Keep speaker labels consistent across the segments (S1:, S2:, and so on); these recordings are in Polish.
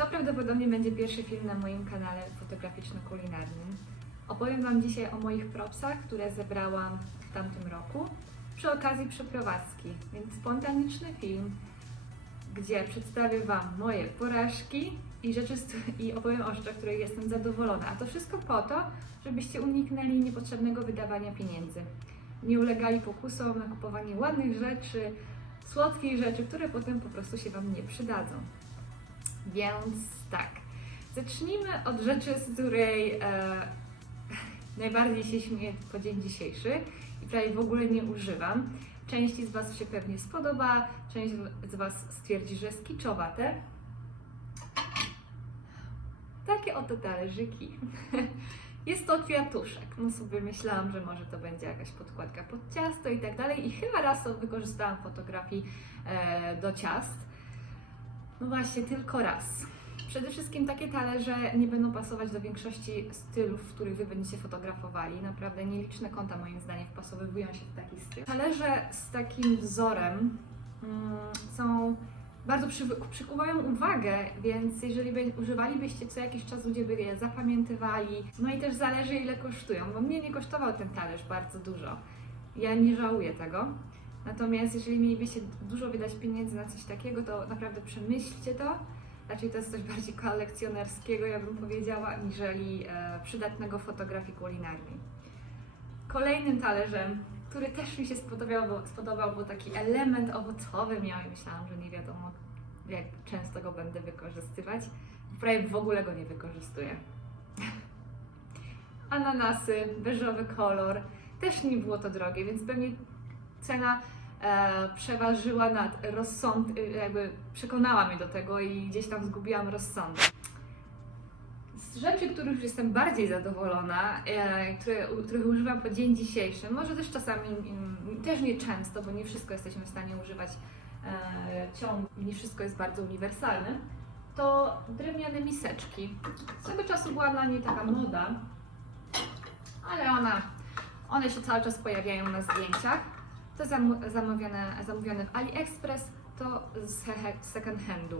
S1: To prawdopodobnie będzie pierwszy film na moim kanale fotograficzno-kulinarnym. Opowiem Wam dzisiaj o moich propsach, które zebrałam w tamtym roku przy okazji przeprowadzki, więc spontaniczny film, gdzie przedstawię Wam moje porażki i rzeczy, i opowiem o rzeczach, których jestem zadowolona. A to wszystko po to, żebyście uniknęli niepotrzebnego wydawania pieniędzy. Nie ulegali pokusom na kupowanie ładnych rzeczy, słodkich rzeczy, które potem po prostu się Wam nie przydadzą. Więc tak, zacznijmy od rzeczy, z której e, najbardziej się śmieję po dzień dzisiejszy i prawie w ogóle nie używam. Części z Was się pewnie spodoba, część z Was stwierdzi, że jest kiczowate. Takie oto talerzyki. Jest to kwiatuszek. No sobie myślałam, że może to będzie jakaś podkładka pod ciasto i tak dalej. I chyba raz to wykorzystałam w fotografii e, do ciast. No właśnie, tylko raz. Przede wszystkim takie talerze nie będą pasować do większości stylów, w których Wy będziecie fotografowali. Naprawdę nieliczne konta moim zdaniem wpasowywują się w taki styl. Talerze z takim wzorem mm, są bardzo przy, przykuwają uwagę, więc jeżeli by, używalibyście co jakiś czas, ludzie by je zapamiętywali. No i też zależy ile kosztują, bo mnie nie kosztował ten talerz bardzo dużo. Ja nie żałuję tego. Natomiast jeżeli mielibyście dużo wydać pieniędzy na coś takiego, to naprawdę przemyślcie to. Raczej to jest coś bardziej kolekcjonerskiego, ja bym powiedziała, aniżeli e, przydatnego fotografii kulinarnej. Kolejnym talerzem, który też mi się spodobał, bo, spodobał, bo taki element owocowy miał i myślałam, że nie wiadomo jak często go będę wykorzystywać. Prawie w ogóle go nie wykorzystuję. Ananasy, beżowy kolor. Też nie było to drogie, więc pewnie cena e, przeważyła nad rozsąd, y, jakby przekonała mnie do tego i gdzieś tam zgubiłam rozsądek. Z rzeczy, których jestem bardziej zadowolona, e, które, których używam po dzień dzisiejszy, może też czasami, mm, też nie często, bo nie wszystko jesteśmy w stanie używać e, ciąg, nie wszystko jest bardzo uniwersalne, to drewniane miseczki. Swego czasu była dla mnie taka moda, ale ona, one się cały czas pojawiają na zdjęciach. To zam- zamówione, zamówione w AliExpress, to z second handu.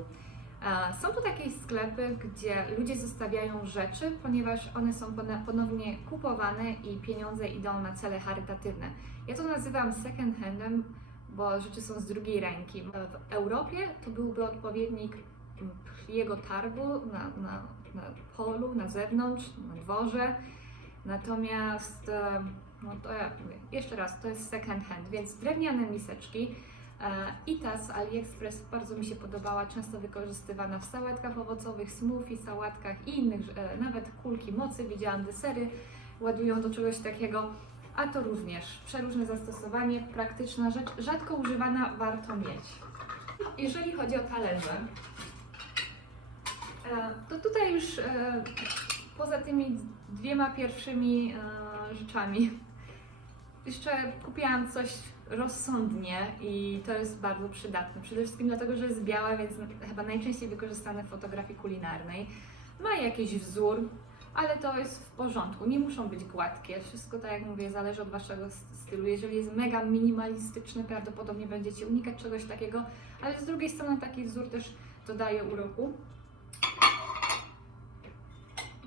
S1: Są tu takie sklepy, gdzie ludzie zostawiają rzeczy, ponieważ one są ponownie kupowane i pieniądze idą na cele charytatywne. Ja to nazywam second handem, bo rzeczy są z drugiej ręki. W Europie to byłby odpowiednik jego targu na, na, na polu, na zewnątrz, na dworze. Natomiast, no to ja jeszcze raz, to jest second hand, więc drewniane miseczki. E, I ta z AliExpress bardzo mi się podobała, często wykorzystywana w sałatkach owocowych, smoothie, sałatkach i innych, e, nawet kulki mocy, widziałam desery, ładują do czegoś takiego, a to również przeróżne zastosowanie, praktyczna rzecz, rzadko używana, warto mieć. Jeżeli chodzi o talerze, e, to tutaj już poza tymi dwiema pierwszymi rzeczami jeszcze kupiłam coś rozsądnie i to jest bardzo przydatne. Przede wszystkim dlatego, że jest biała, więc chyba najczęściej wykorzystane w fotografii kulinarnej. Ma jakiś wzór, ale to jest w porządku. Nie muszą być gładkie. Wszystko, tak jak mówię, zależy od Waszego stylu. Jeżeli jest mega minimalistyczny, prawdopodobnie będziecie unikać czegoś takiego, ale z drugiej strony taki wzór też dodaje uroku.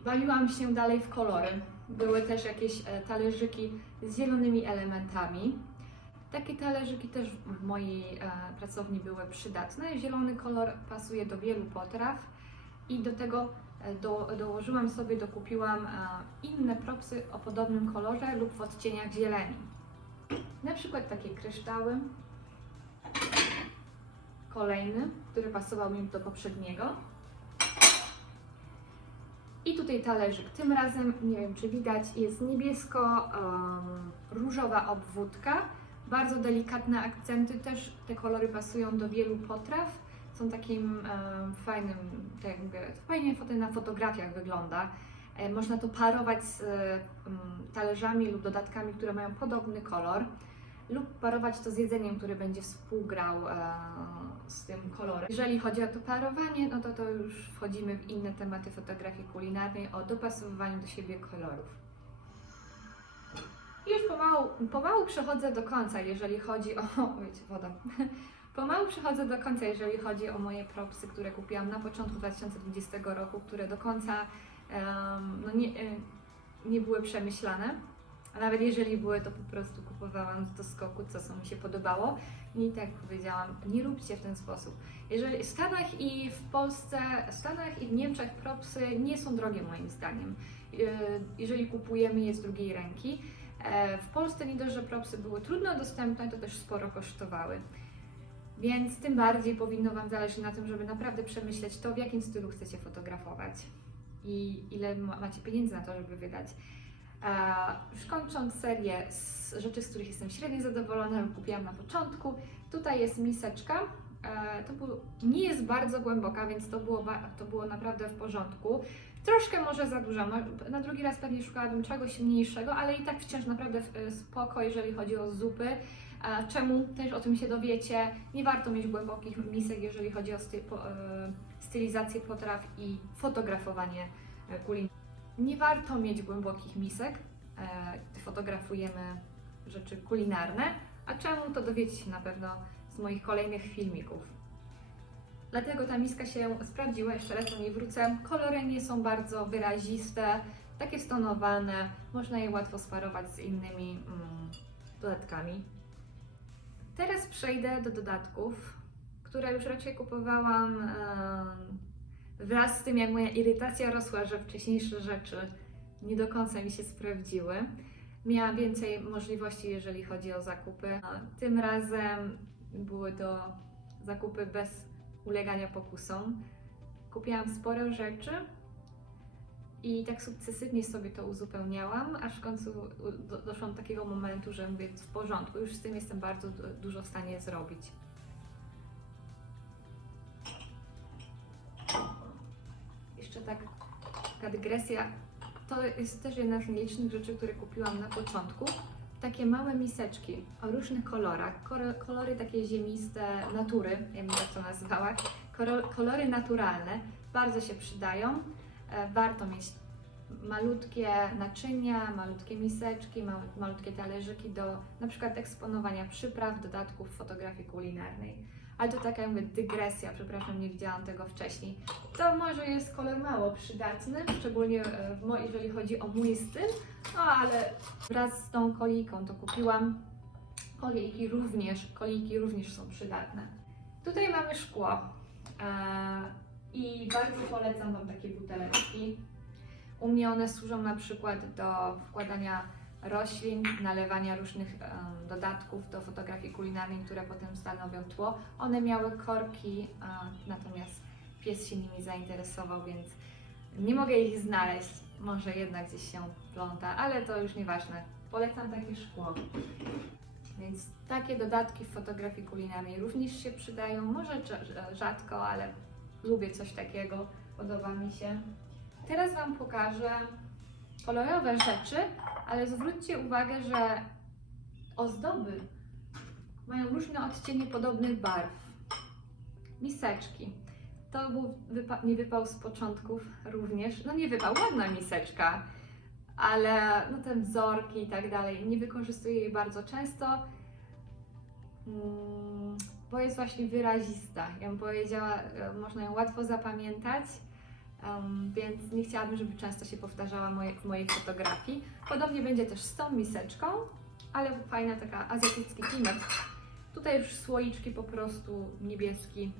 S1: Bawiłam się dalej w kolory. Były też jakieś e, talerzyki z zielonymi elementami. Takie talerzyki też w mojej e, pracowni były przydatne. Zielony kolor pasuje do wielu potraw i do tego e, do, dołożyłam sobie, dokupiłam inne propsy o podobnym kolorze lub w odcieniach zieleni. Na przykład takie kryształy. Kolejny, który pasował mi do poprzedniego. I tutaj talerzyk. Tym razem, nie wiem czy widać, jest niebiesko-różowa obwódka. Bardzo delikatne akcenty, też te kolory pasują do wielu potraw. Są takim fajnym, tak jak fajnie na fotografiach wygląda. E, Można to parować z talerzami lub dodatkami, które mają podobny kolor, lub parować to z jedzeniem, które będzie współgrał z tym kolorem. Jeżeli chodzi o to parowanie, no to to już wchodzimy w inne tematy fotografii kulinarnej, o dopasowywaniu do siebie kolorów. I już pomału, pomału przechodzę do końca, jeżeli chodzi o, wiecie, woda, Pomału przychodzę do końca, jeżeli chodzi o moje propsy, które kupiłam na początku 2020 roku, które do końca em, no nie, nie były przemyślane. A nawet jeżeli były, to po prostu kupowałam do skoku, co, co mi się podobało. I tak powiedziałam, nie róbcie w ten sposób. Jeżeli w Stanach i w Polsce, w Stanach i w Niemczech propsy nie są drogie moim zdaniem. E, Jeżeli kupujemy je z drugiej ręki. E, W Polsce nie dość, że propsy były trudno dostępne, to też sporo kosztowały. Więc tym bardziej powinno Wam zależeć na tym, żeby naprawdę przemyśleć to, w jakim stylu chcecie fotografować i ile ma- macie pieniędzy na to, żeby wydać. Już kończąc serię z rzeczy, z których jestem średnio zadowolona, kupiłam na początku. Tutaj jest miseczka. E, To był, nie jest bardzo głęboka, więc to było, to było naprawdę w porządku. Troszkę może za duża. Na drugi raz pewnie szukałabym czegoś mniejszego, ale i tak wciąż naprawdę e, spoko, jeżeli chodzi o zupy. Czemu? Też o tym się dowiecie. Nie warto mieć głębokich misek, jeżeli chodzi o e, stylizację potraw i fotografowanie e, kulin. Nie warto mieć głębokich misek, e, gdy fotografujemy rzeczy kulinarne. A czemu? To dowiecie się na pewno z moich kolejnych filmików. Dlatego ta miska się sprawdziła, jeszcze raz do niej wrócę. Kolory nie są bardzo wyraziste, takie stonowane, można je łatwo sparować z innymi mm, dodatkami. Teraz przejdę do dodatków, które już raczej kupowałam em, wraz z tym, jak moja irytacja rosła, że wcześniejsze rzeczy nie do końca mi się sprawdziły. Miałam więcej możliwości, jeżeli chodzi o zakupy. Tym razem były to zakupy bez ulegania pokusom. Kupiłam sporo rzeczy i tak sukcesywnie sobie to uzupełniałam, aż w końcu doszłam do takiego momentu, że mówię, w porządku, już z tym jestem bardzo du- dużo w stanie zrobić. Tak, taka dygresja. To jest też jedna z nielicznych rzeczy, które kupiłam na początku. Takie małe miseczki o różnych kolorach. Kolo- Kolory takie ziemiste, natury, ja bym tak to nazwała. Kolory naturalne bardzo się przydają. E, Warto mieć malutkie naczynia, malutkie miseczki, malutkie talerzyki do na przykład eksponowania przypraw, dodatków fotografii kulinarnej. Ale to taka jakby dygresja, przepraszam, nie widziałam tego wcześniej. To może jest kolor mało przydatny, szczególnie e, w mo- jeżeli chodzi o mój styl, no ale wraz z tą kolijką to kupiłam. Kolejki również, koliki również są przydatne. Tutaj mamy szkło e, i bardzo polecam Wam takie buteleczki. U mnie one służą na przykład do wkładania roślin, nalewania różnych dodatków do fotografii kulinarnej, które potem stanowią tło. One miały korki, natomiast pies się nimi zainteresował, więc nie mogę ich znaleźć. Może jednak gdzieś się pląta, ale to już nieważne. Polecam takie szkło. Więc takie dodatki w fotografii kulinarnej również się przydają. Może rza- rzadko, ale lubię coś takiego, podoba mi się. Teraz Wam pokażę kolorowe rzeczy, ale zwróćcie uwagę, że ozdoby mają różne odcienie podobnych barw. Miseczki. To był wypa- nie wypał z początków również. No nie wypał, ładna miseczka, ale no te wzorki i tak dalej. Nie wykorzystuję jej bardzo często, mm, bo jest właśnie wyrazista. Ja bym powiedziała, e, można ją łatwo zapamiętać. Um, więc nie chciałabym, żeby często się powtarzała moje, w mojej fotografii. Podobnie będzie też z tą miseczką, ale fajna taka azjatycki klimat. Tutaj już słoiczki po prostu niebieski,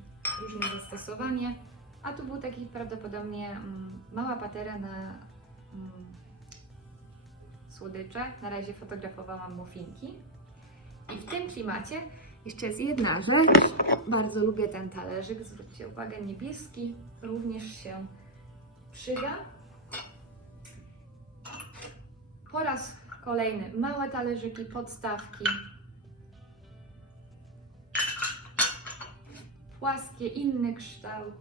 S1: różne zastosowanie. A tu był taki prawdopodobnie mm, mała patera na mm, słodycze. Na razie fotografowałam muffinki. I w tym klimacie jeszcze jest jedna rzecz. Bardzo lubię ten talerzyk. Zwróćcie uwagę, niebieski również się przyda. Po raz kolejny małe talerzyki, podstawki. Płaskie, inny kształt.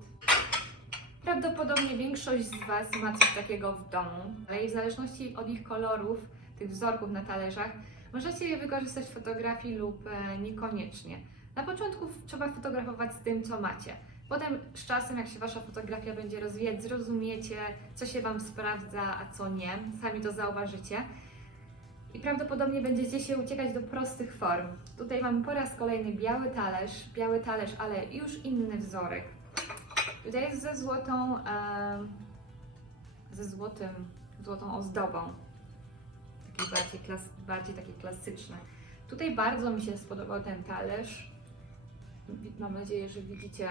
S1: Prawdopodobnie większość z Was ma coś takiego w domu, ale w zależności od ich kolorów, tych wzorków na talerzach, możecie je wykorzystać w fotografii lub e, niekoniecznie. Na początku trzeba fotografować z tym, co macie. Potem z czasem, jak się Wasza fotografia będzie rozwijać, zrozumiecie, co się Wam sprawdza, a co nie. Sami to zauważycie. I prawdopodobnie będziecie się uciekać do prostych form. Tutaj mamy po raz kolejny biały talerz, biały talerz, ale już inny wzorek. Tutaj jest ze złotą, ze złotym, złotą ozdobą. Taki bardziej, klas, bardziej taki klasyczny. Tutaj bardzo mi się spodobał ten talerz. Mam nadzieję, że widzicie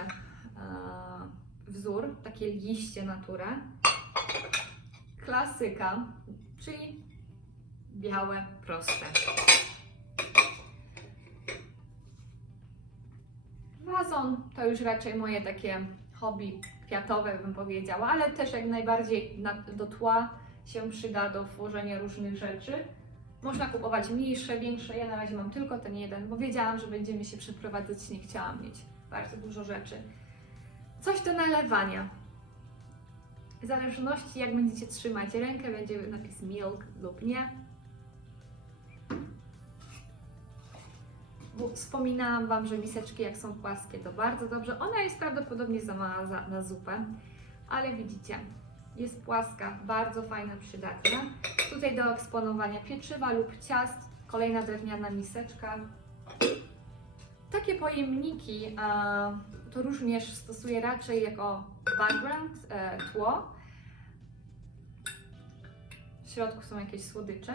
S1: wzór, takie liście natura. Klasyka, czyli białe, proste. Wazon to już raczej moje takie hobby kwiatowe, bym powiedziała, ale też jak najbardziej na, do tła się przyda do włożenia różnych rzeczy. Można kupować mniejsze, większe. Ja na razie mam tylko ten jeden, bo wiedziałam, że będziemy się przeprowadzać, nie chciałam mieć bardzo dużo rzeczy. Coś do nalewania. W zależności jak będziecie trzymać rękę, będzie napis milk lub nie. Wspominałam Wam, że miseczki jak są płaskie to bardzo dobrze. Ona jest prawdopodobnie za mała za, na zupę, ale widzicie, jest płaska, bardzo fajna, przydatna. Tutaj do eksponowania pieczywa lub ciast, kolejna drewniana miseczka. Takie pojemniki to również stosuję raczej jako background, e, tło. W środku są jakieś słodycze.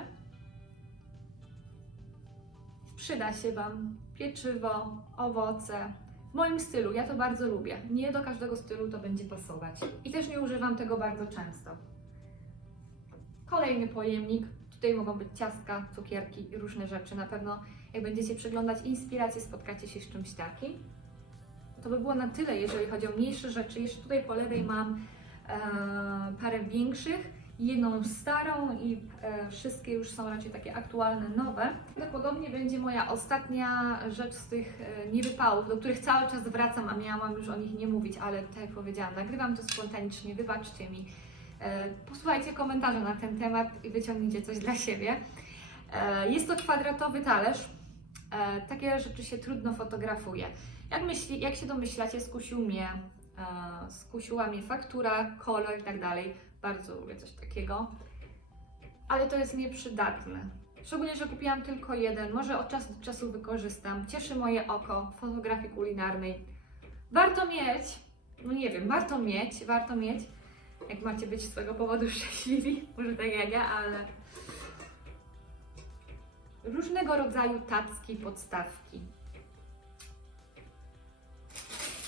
S1: Przyda się Wam pieczywo, owoce. W moim stylu, ja to bardzo lubię. Nie do każdego stylu to będzie pasować. I też nie używam tego bardzo często. Kolejny pojemnik. Tutaj mogą być ciastka, cukierki i różne rzeczy. Na pewno jak będziecie przeglądać inspiracje, spotkacie się z czymś takim. To by było na tyle, jeżeli chodzi o mniejsze rzeczy. Jeszcze tutaj po lewej mam e, parę większych, jedną starą i e, wszystkie już są raczej takie aktualne, nowe. Prawdopodobnie będzie moja ostatnia rzecz z tych e, niewypałów, do których cały czas wracam, a miałam już o nich nie mówić, ale tak jak powiedziałam, nagrywam to spontanicznie, wybaczcie mi. E, posłuchajcie komentarza na ten temat i wyciągnijcie coś dla siebie. E, jest to kwadratowy talerz. E, takie rzeczy się trudno fotografuje. Jak, myśli, jak się domyślacie, skusił mnie, skusiła mnie faktura, kolor i tak dalej. Bardzo lubię coś takiego. Ale to jest nieprzydatne. Szczególnie, że kupiłam tylko jeden. Może od czasu do czasu wykorzystam. Cieszy moje oko fotografii kulinarnej. Warto mieć, no nie wiem, warto mieć, warto mieć, jak macie być z tego powodu szczęśliwi, może tak jak ja, ale różnego rodzaju tacki, podstawki.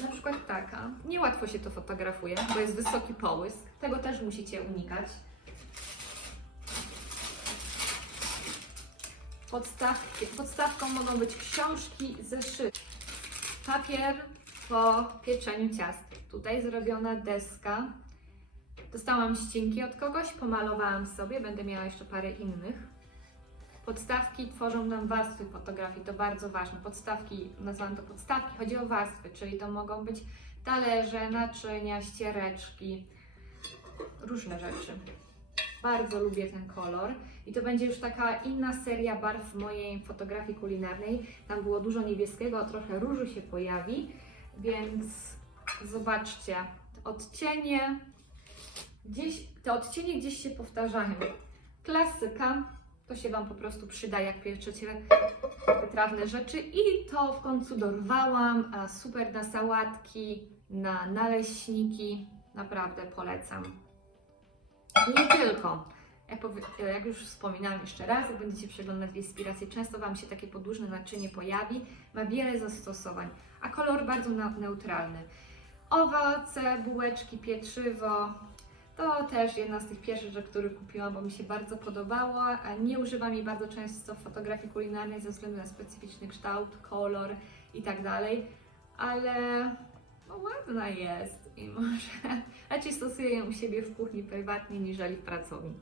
S1: Na przykład taka. Niełatwo się to fotografuje, bo jest wysoki połysk. Tego też musicie unikać. Podstawki, podstawką mogą być książki, zeszyty. Papier po pieczeniu ciast. Tutaj zrobiona deska. Dostałam ścinki od kogoś, pomalowałam sobie, będę miała jeszcze parę innych. Podstawki tworzą nam warstwy fotografii, to bardzo ważne. Podstawki, nazywam to podstawki, chodzi o warstwy, czyli to mogą być talerze, naczynia, ściereczki, różne rzeczy. Bardzo lubię ten kolor i to będzie już taka inna seria barw mojej fotografii kulinarnej. Tam było dużo niebieskiego, trochę różu się pojawi, więc zobaczcie, odcienie, te odcienie gdzieś się powtarzają. Klasyka, to się Wam po prostu przyda, jak pieczecie wytrawne rzeczy. I to w końcu dorwałam. a Super na sałatki, na naleśniki. Naprawdę polecam. Nie tylko. Jak, jak już wspominałam jeszcze raz, jak będziecie przeglądać inspiracje, często Wam się takie podłużne naczynie pojawi. Ma wiele zastosowań, a kolor bardzo neutralny. Owoce, bułeczki, pieczywo, to też jedna z tych pierwszych rzeczy, które kupiłam, bo mi się bardzo podobało. Nie używam jej bardzo często w fotografii kulinarnej ze względu na specyficzny kształt, kolor i tak dalej, ale no ładna jest i może raczej stosuję ją u siebie w kuchni prywatnie niżeli w pracowni.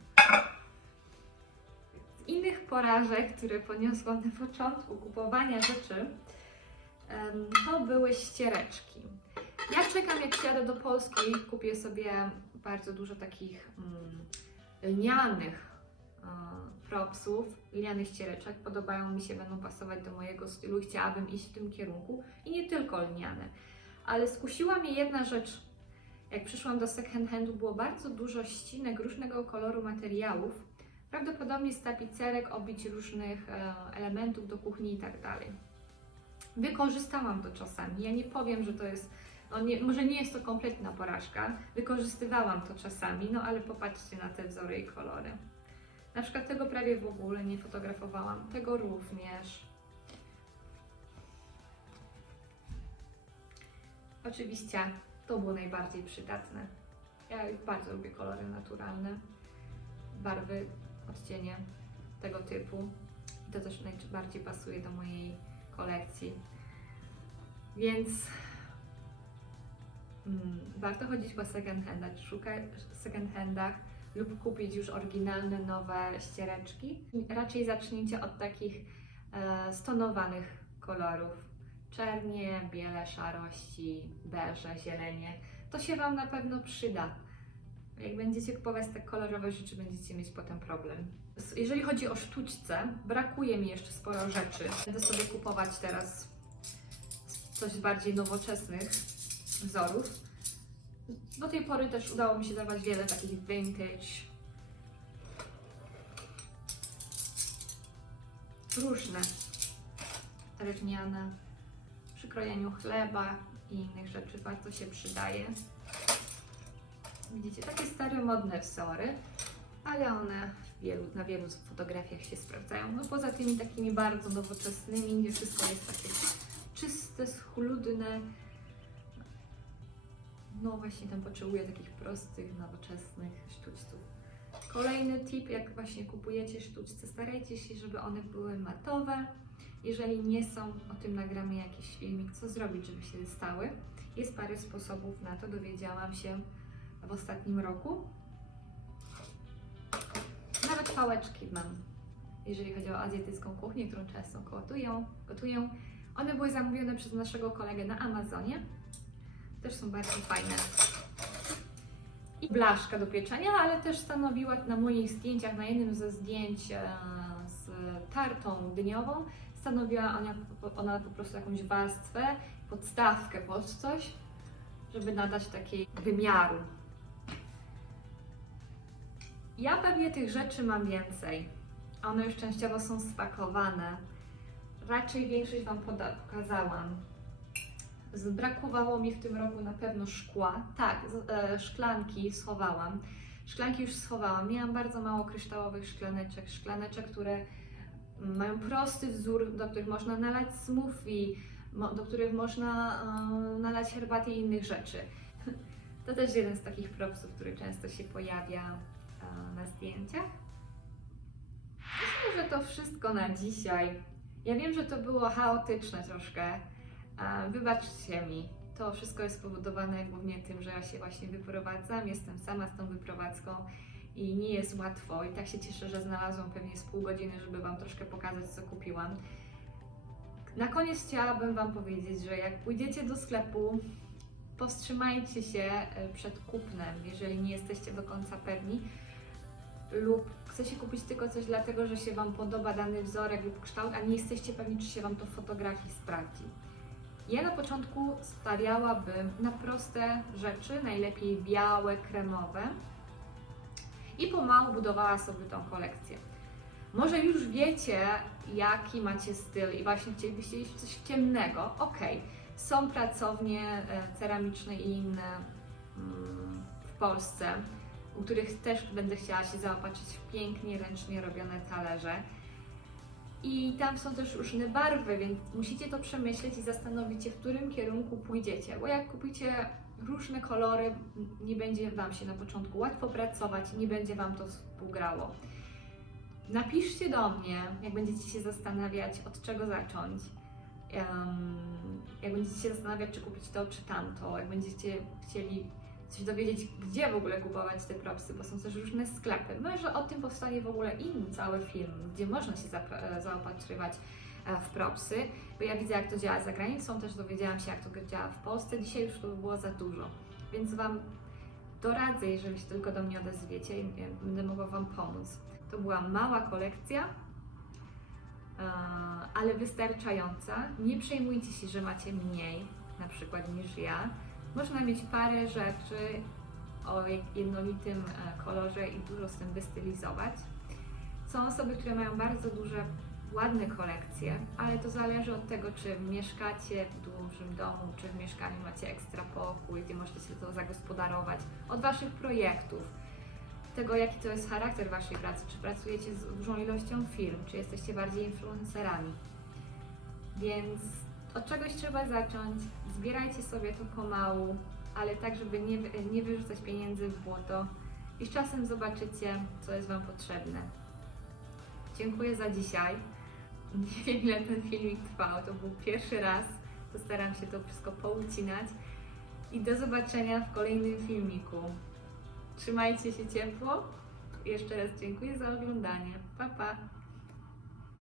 S1: Z innych porażek, które poniosłam na początku kupowania rzeczy, to były ściereczki. Ja czekam, jak jadę do Polski, kupię sobie bardzo dużo takich mm, lnianych e, propsów, lnianych ściereczek. Podobają mi się, będą pasować do mojego stylu. Chciałabym iść w tym kierunku i nie tylko lniane. Ale skusiła mnie jedna rzecz. Jak przyszłam do second handu, było bardzo dużo ścinek różnego koloru materiałów. Prawdopodobnie z tapicerek obić różnych e, elementów do kuchni i tak dalej. Wykorzystałam to czasami. Ja nie powiem, że to jest, no nie, może nie jest to kompletna porażka. Wykorzystywałam to czasami, no ale popatrzcie na te wzory i kolory. Na przykład tego prawie w ogóle nie fotografowałam, tego również. Oczywiście to było najbardziej przydatne. Ja bardzo lubię kolory naturalne, barwy, odcienie tego typu. I to też najbardziej pasuje do mojej kolekcji. Więc mm, warto chodzić po second handach, szukać w second handach lub kupić już oryginalne, nowe ściereczki. Raczej zacznijcie od takich e, stonowanych kolorów. Czernie, biele, szarości, beże, zielenie. To się Wam na pewno przyda. Jak będziecie kupować tak kolorowe rzeczy, będziecie mieć potem problem. Jeżeli chodzi o sztuczce, brakuje mi jeszcze sporo rzeczy. Będę sobie kupować teraz coś bardziej nowoczesnych wzorów. Do tej pory też udało mi się dawać wiele takich vintage. Różne. Drewniane. Przy krojeniu chleba i innych rzeczy bardzo się przydaje. Widzicie, takie staromodne wzory, ale one wielu, na wielu fotografiach się sprawdzają. No poza tymi takimi bardzo nowoczesnymi, gdzie wszystko jest takie czyste, schludne. No właśnie tam potrzebuję takich prostych, nowoczesnych sztućców. Kolejny tip, jak właśnie kupujecie sztuczce, starajcie się, żeby one były matowe. Jeżeli nie są, o tym nagramy jakiś filmik, co zrobić, żeby się stały. Jest parę sposobów na to, dowiedziałam się w ostatnim roku. Nawet pałeczki mam, jeżeli chodzi o azjatycką kuchnię, którą często gotują. gotują. One były zamówione przez naszego kolegę na Amazonie. Też są bardzo fajne. I blaszka do pieczenia, ale też stanowiła na moich zdjęciach, na jednym ze zdjęć e, z tartą dyniową, stanowiła ona, ona po prostu jakąś warstwę, podstawkę pod coś, żeby nadać takiej wymiaru. Ja pewnie tych rzeczy mam więcej. One już częściowo są spakowane. Raczej większość Wam pokazałam. Brakowało mi w tym roku na pewno szkła. Tak, e, szklanki schowałam. Szklanki już schowałam. Miałam bardzo mało kryształowych szklaneczek. Szklaneczek, które mają prosty wzór, do których można nalać smoothie, mo- do których można e, nalać herbaty i innych rzeczy. To też jeden z takich propsów, który często się pojawia e, na zdjęciach. Myślę, że to wszystko na dzisiaj. Ja wiem, że to było chaotyczne troszkę. Wybaczcie mi. To wszystko jest spowodowane głównie tym, że ja się właśnie wyprowadzam. Jestem sama z tą wyprowadzką i nie jest łatwo. I tak się cieszę, że znalazłam pewnie z pół godziny, żeby Wam troszkę pokazać, co kupiłam. Na koniec chciałabym Wam powiedzieć, że jak pójdziecie do sklepu, powstrzymajcie się e, przed kupnem, jeżeli nie jesteście do końca pewni, lub chcecie kupić tylko coś dlatego, że się Wam podoba dany wzorek lub kształt, a nie jesteście pewni, czy się Wam to w fotografii sprawdzi. Ja na początku stawiałabym na proste rzeczy, najlepiej białe, kremowe i pomału budowała sobie tą kolekcję. Może już wiecie, jaki macie styl i właśnie chcielibyście iść w coś ciemnego. Okej, są pracownie e, ceramiczne i inne mm, w Polsce, u których też będę chciała się zaopatrzyć w pięknie, ręcznie robione talerze. I tam są też różne barwy, więc musicie to przemyśleć i zastanowić się, w którym kierunku pójdziecie. Bo jak kupicie różne kolory, nie będzie Wam się na początku łatwo pracować, nie będzie Wam to współgrało. Napiszcie do mnie, jak będziecie się zastanawiać, od czego zacząć. Em, jak będziecie się zastanawiać, czy kupić to, czy tamto, jak będziecie chcieli coś dowiedzieć, gdzie w ogóle kupować te propsy, bo są też różne sklepy. Może o tym powstanie w ogóle inny cały film, gdzie można się e, zaopatrywać e, w propsy, bo ja widzę, jak to działa za granicą, też dowiedziałam się, jak to działa w Polsce. Dzisiaj już to by było za dużo, więc Wam doradzę, jeżeli się tylko do mnie odezwiecie i e, będę mogła Wam pomóc. To była mała kolekcja, ale wystarczająca. Nie przejmujcie się, że macie mniej, na przykład niż ja. Można mieć parę rzeczy o jednolitym e, kolorze i dużo z tym wystylizować. Są osoby, które mają bardzo duże, ładne kolekcje, ale to zależy od tego, czy mieszkacie w dużym domu, czy w mieszkaniu macie ekstra pokój, gdzie możecie sobie to zagospodarować, od Waszych projektów, tego jaki to jest charakter Waszej pracy, czy pracujecie z dużą ilością firm, czy jesteście bardziej influencerami. Więc od czegoś trzeba zacząć, zbierajcie sobie to pomału, ale tak, żeby nie, nie wyrzucać pieniędzy w błoto i z czasem zobaczycie, co jest Wam potrzebne. Dziękuję za dzisiaj. Nie wiem, ile ten filmik trwał, to był pierwszy raz, to staram się to wszystko poucinać. I do zobaczenia w kolejnym filmiku. Trzymajcie się ciepło. Jeszcze raz dziękuję za oglądanie. Pa, pa!